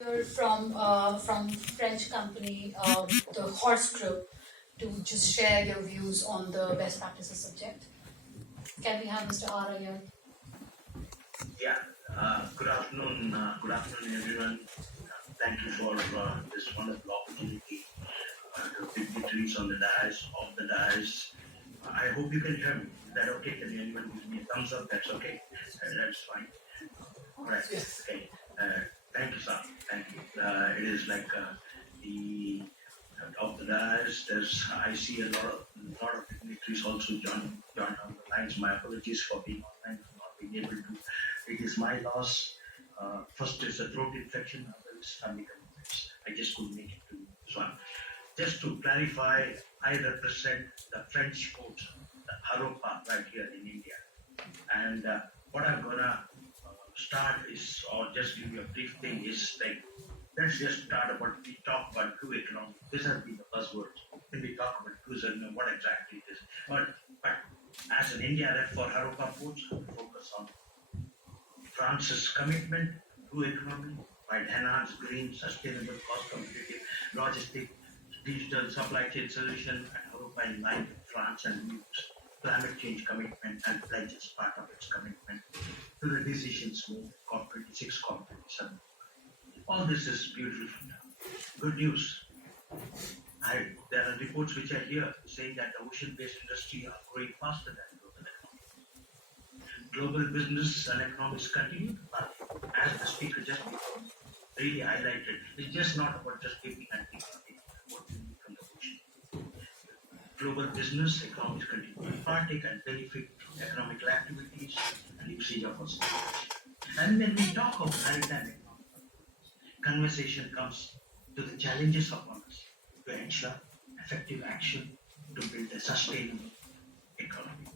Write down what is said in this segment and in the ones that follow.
Here from French company, the Horse Group, to just share your views on the best practices subject. Can we have Mr. Ara here? Yeah, good afternoon, everyone. Thank you for this wonderful opportunity. The dignitaries on the dais, off the dais. I hope you can hear me. Is that okay? Can anyone give me a thumbs up? That's okay. That's fine. All right. Yes. Okay. Thank you, sir. Thank you. It is like the of the dais. I see a lot of dignitaries also join on the lines. My apologies for being online, for not being able to. It is my loss. First is a throat infection, other is family commitments. I just couldn't make it to this one. Just to clarify, I represent the French court, the Haropa, right here in India. And what I'm gonna start is, or just give you a brief thing, is like, let's just start about, we talk about blue economy. This has been the buzzword. When we talk about tourism, what exactly it is. But as an India rep for Haropa Ports, I will focus on France's commitment to blue economy by enhanced green, sustainable, cost competitive, logistic, digital supply chain solution, and Haropa in line with France and EU's climate change commitment and pledges part of its commitment to the decisions made COP26, COP27. All this is beautiful. Good news. There are reports which are here saying that the ocean-based industry are growing faster than global economy. Global business and economics continue to thrive, as the speaker just before really highlighted. It's just not about just giving and taking what we need from the ocean. Global business, economics continue to partake and benefit from economical activities and usage of our resources. And when we talk of maritime economy, conversation comes to the challenges upon us to ensure effective action to build a sustainable economy.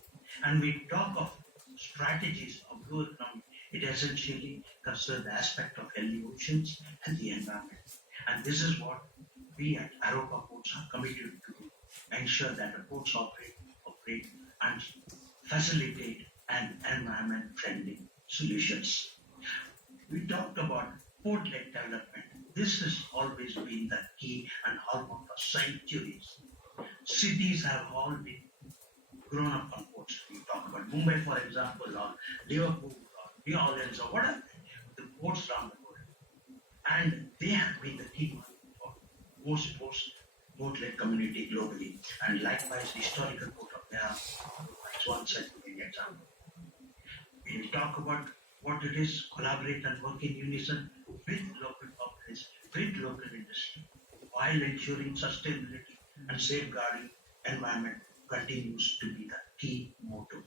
And we talk of strategies of blue economy, it essentially concerns the aspect of healthy oceans and the environment. And this is what we at Haropa Ports are committed to do, ensure that the ports operate and facilitate an environment-friendly solutions. We talked about port-led development. This has always been the key and hallmark for centuries. Cities have all been grown up on ports. We talk about Mumbai, for example, or Liverpool, or New Orleans, or whatever, the ports around the world. And they have been the key for most port-led community globally. And likewise, historical port of Tehran is one such example. We will talk about what it is, collaborate and work in unison with local companies, with local industry, while ensuring sustainability and safeguarding environment continues to be the key motto.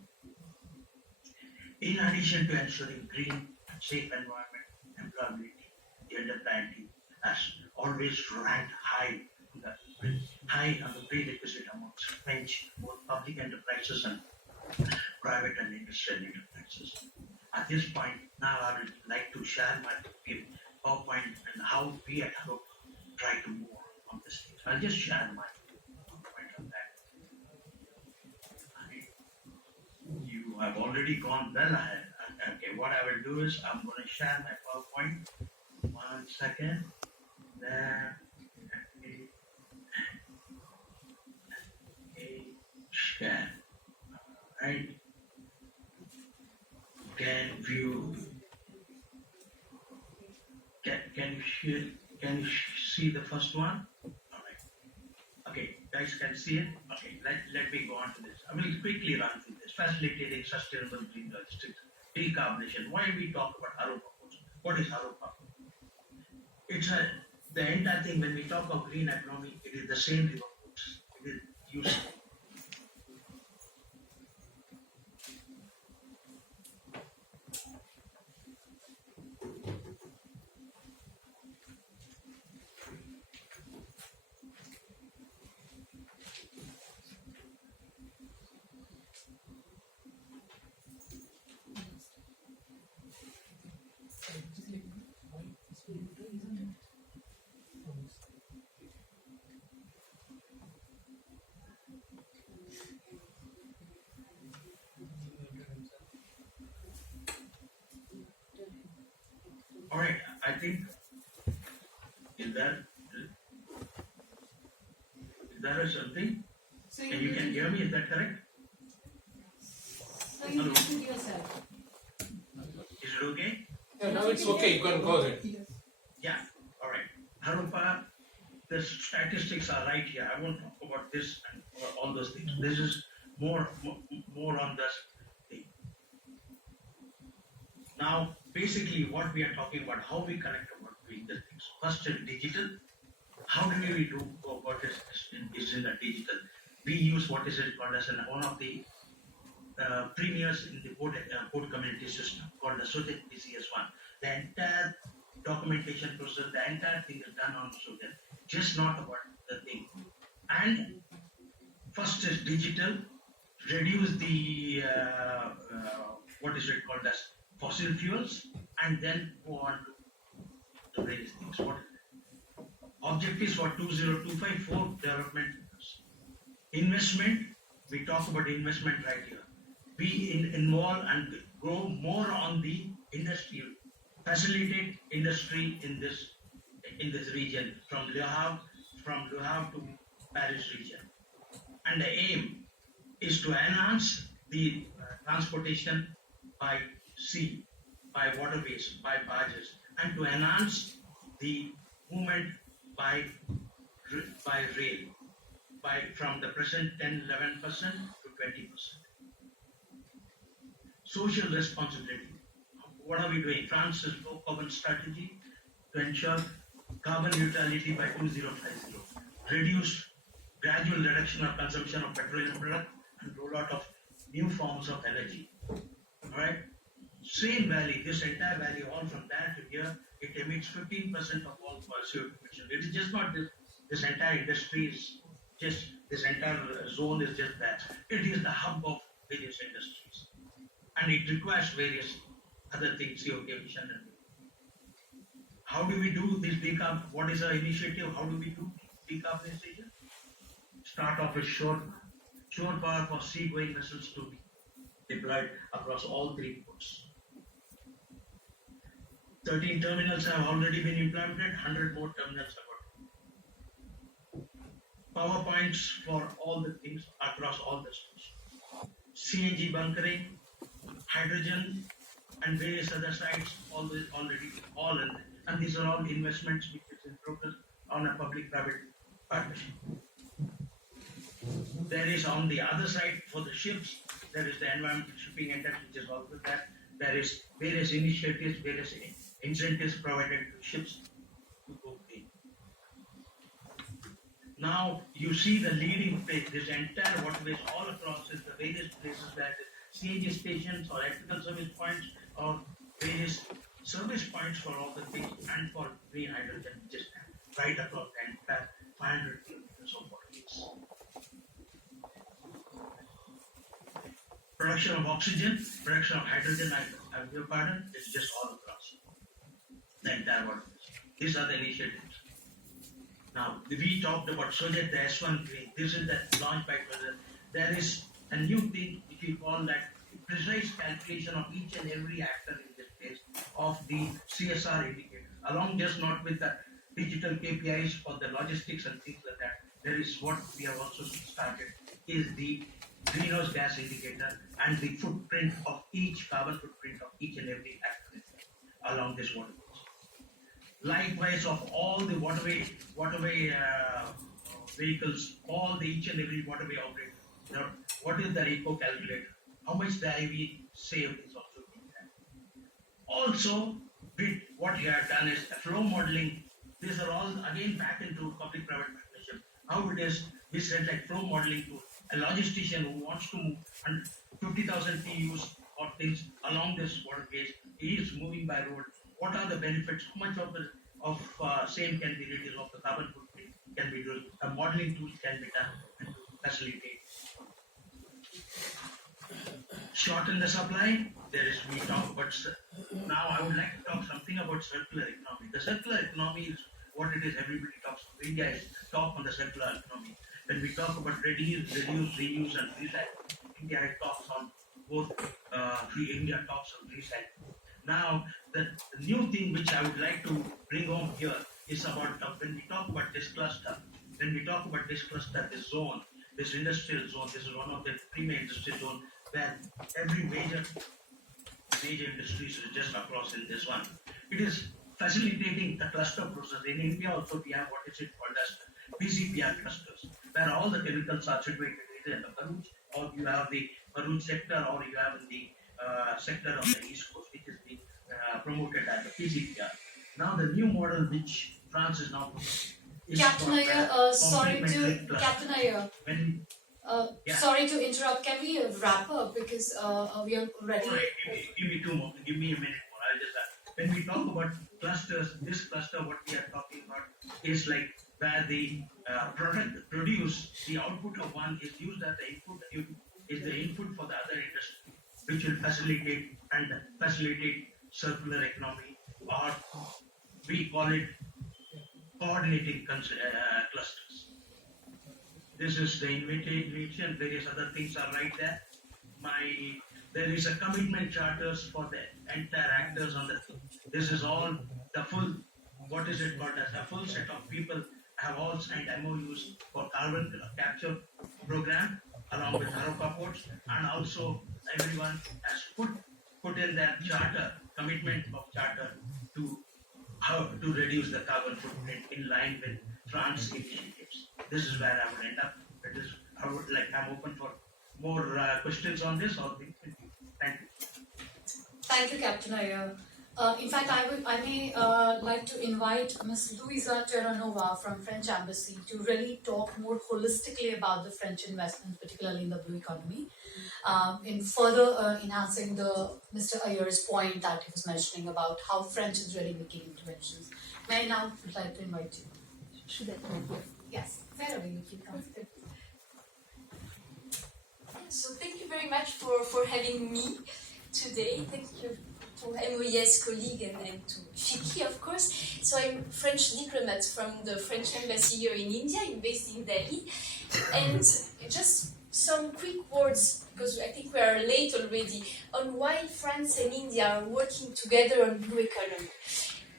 In addition to ensuring green and safe environment, employability, gender parity has always ranked high on the prerequisite amongst French, both public enterprises and private and industrial enterprises. At this point, now I would like to share my PowerPoint and how we at Haropa try to move on this thing. I'll just share my PowerPoint on that. You have already gone well ahead. Okay, what I will do is I'm going to share my PowerPoint. 1 second. There. Share. Right. Can you see the first one? All right. Okay, guys can see it. Okay, let me go on to this. I will quickly run through this. Facilitating sustainable green logistics, decarbonization. Why we talk about Haropa Ports? What is Haropa? It's the entire thing. When we talk of green economy, it is the same river ports. It is used. All right, I think Is there something? And you can hear me, is that correct? So you listen to yourself. Is it okay? Yeah, now it's okay. You can go ahead. Yeah, all right. Harupa, the statistics are right here. I won't talk about this and all those things. This is more on this thing. Now, basically, what we are talking about, how we connect about doing the things. First, in digital. How do we do what is in the digital? We use what is it called as one of the premiers in the code community system called the Sojat PCS1. The entire documentation process, the entire thing is done on Sojat, just not about the thing. And first is digital, reduce the what is it called as fossil fuels, and then go on to the various things. What objectives for 2025 for development? Investment, we talk about investment right here. We involve and grow more on the industry, facilitate industry in this region from Le Havre to Paris region. And the aim is to enhance the transportation by sea, by waterways, by barges, and to enhance the movement by rail, from the present 10-11% to 20%. Social responsibility. What are we doing? France's low carbon strategy to ensure carbon neutrality by 2050. Gradual reduction of consumption of petroleum products and rollout of new forms of energy. Alright? Same valley, this entire valley, all from there to here, it emits 15% of all CO2 emission. It is just not this entire industry is just, this entire zone is just that. It is the hub of various industries. And it requires various other things, CO2 emission. How do we do this decarb? What is our initiative? How do we do decarbonization? Start off with shore power for sea-going vessels to be deployed across all 3 ports. 13 terminals have already been implemented, 100 more terminals are got. Power points for all the things across all the stores. CNG bunkering, hydrogen, and various other sites, all in. And these are all investments which is in progress on a public-private partnership. There is on the other side for the ships, there is the environmental shipping index which is also there. There is various initiatives, various incentives provided to ships to go green. Now you see the leading place, this entire waterways all across is the various places where the CNG stations or electrical service points or various service points for all the things and for green hydrogen, just right across the entire 500 kilometers of waterways. Production of oxygen, production of hydrogen, I beg your pardon, is just all across the entire waterways. These are the initiatives. Now, we talked about Sojat, the S1 green. This is the launch by President. There is a new thing, if you call that precise calculation of each and every actor in this space of the CSR indicators, along just not with the digital KPIs for the logistics and things like that. There is what we have also started is the greenhouse gas indicator and the footprint of each carbon footprint of each and every actor along this waterways. Likewise, of all the waterway vehicles, all the each and every waterway operator, what is their eco calculator? How much the IV saved is also being done. Also, with what you have done is a flow modeling. These are all again back into public-private partnership. How it is, we said like flow modeling to a logistician who wants to move 50,000 TEUs or things along this waterways. He is moving by road. What are the benefits? How much of same can be reduced, of the carbon footprint can be reduced? A modeling tool can be done and to facilitate. Shorten the supply. We talk about, now I would like to talk something about circular economy. The circular economy is what it is, everybody talks about. India is top on the circular economy. When we talk about reduce, reuse and recycle, India talks on both, India talks on recycle. Now, the new thing which I would like to bring home here is about when we talk about this cluster, this zone, this industrial zone, this is one of the premier industrial zone where every major industries is just across in this one. It is facilitating the cluster process. In India also we have what is it called as PCPR clusters, where all the chemicals are situated either in the Bharuch, or you have the Bharuch sector, or you have in the sector of the East Coast, which is the promoted as the PCPR. Now the new model which France is now promoting is Captain called Iyer, complementary cluster. Captain Iyer, When Yeah. sorry to interrupt. Can we wrap up because we are ready? All right, give me 2 more. Give me a minute more. I'll just. When we talk about clusters, this cluster, what we are talking about is like where the product produced, the output of one is used as the input. Is the input for the other industry, which will facilitate circular economy, or we call it coordinating clusters. This is the invitation. Various other things are right there. There is a commitment charters for the entire actors on the thing. This is all the full. What is it called as a full set of people have all signed MOUs for carbon capture program along with Aroka ports, and also everyone has put in their charter commitment of charter to how to reduce the carbon footprint in line with France initiatives. This is where I would end up. I'm open for more questions on this or things. Thank you. Thank you, Captain Iyer. In fact, I may like to invite Ms. Luisa Terranova from French Embassy to really talk more holistically about the French investment, particularly in the blue economy, in further enhancing Mr. Ayer's point that he was mentioning about how French is really making interventions. May I now would like to invite you? Should I come here? Yes, wherever you feel comfortable. So thank you very much for having me today. Thank you to MOES colleague and to Fiki, of course. So I'm a French diplomat from the French embassy here in India. I'm based in Delhi. And just some quick words, because I think we are late already, on why France and India are working together on blue economy.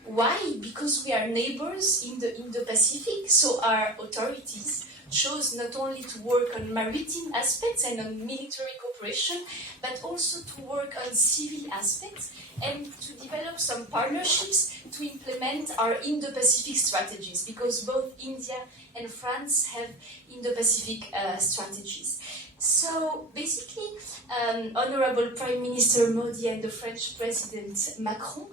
Why? Because we are neighbors in the Indo-Pacific, so our authorities chose not only to work on maritime aspects and on military cooperation, but also to work on civil aspects and to develop some partnerships to implement our Indo-Pacific strategies, because both India and France have Indo-Pacific strategies. So basically, Honorable Prime Minister Modi and the French President Macron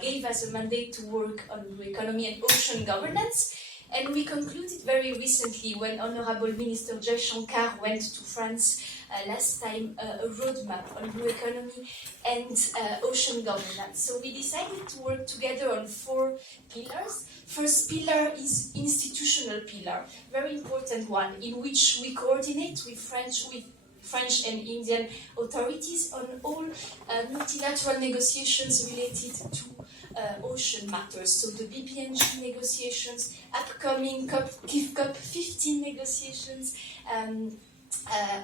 gave us a mandate to work on blue economy and ocean governance. And we concluded very recently, when Honorable Minister Jaishankar went to France last time, a roadmap on blue economy and ocean governance. So we decided to work together on 4 pillars. First pillar is institutional pillar, very important one, in which we coordinate with French and Indian authorities on all multilateral negotiations related to ocean matters. So the BPNG negotiations, upcoming COP15 negotiations,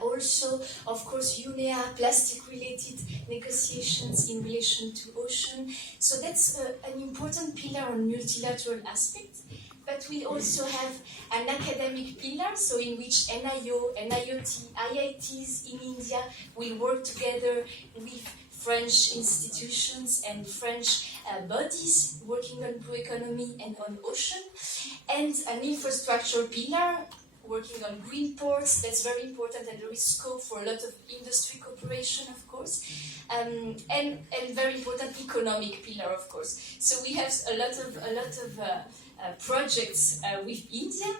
also, of course, UNEA plastic-related negotiations in relation to ocean. So that's an important pillar on multilateral aspects. But we also have an academic pillar, so in which NIO, NIOT, IITs in India will work together with French institutions and French bodies working on blue economy and on ocean, and an infrastructure pillar working on green ports. That's very important, and there is scope for a lot of industry cooperation, of course, and very important economic pillar, of course. So we have a lot of projects with India,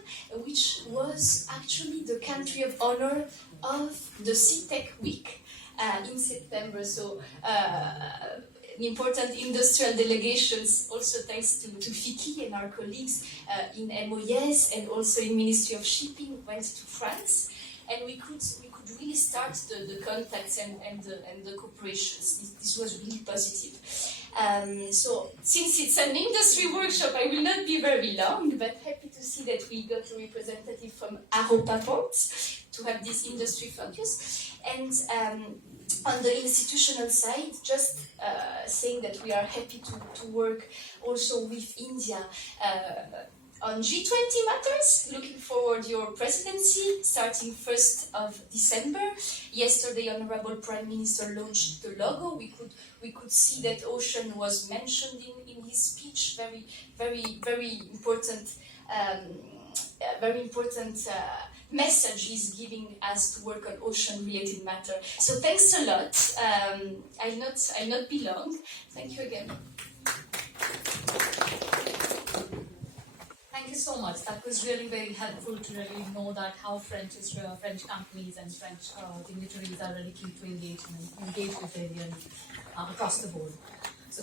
which was actually the country of honor of the CTEC week in September. So important industrial delegations, also thanks to Fiki and our colleagues in MOES and also in Ministry of Shipping, went to France, and we could really start the contacts and the cooperations. This was really positive. So since it's an industry workshop, I will not be very long, but happy to see that we got a representative from Aropa Ports to have this industry focus. And on the institutional side, just saying that we are happy to work also with India on G20 matters. Looking forward your presidency starting 1st of December. Yesterday, Honorable Prime Minister launched the logo. We could see that ocean was mentioned in his speech. Very important. Very important message he's giving us to work on ocean-related matter. So thanks a lot. I'll not be long. Thank you again. Thank you so much. That was really very helpful to really know that how French companies and French dignitaries are really keen to engage with Indian across the board. So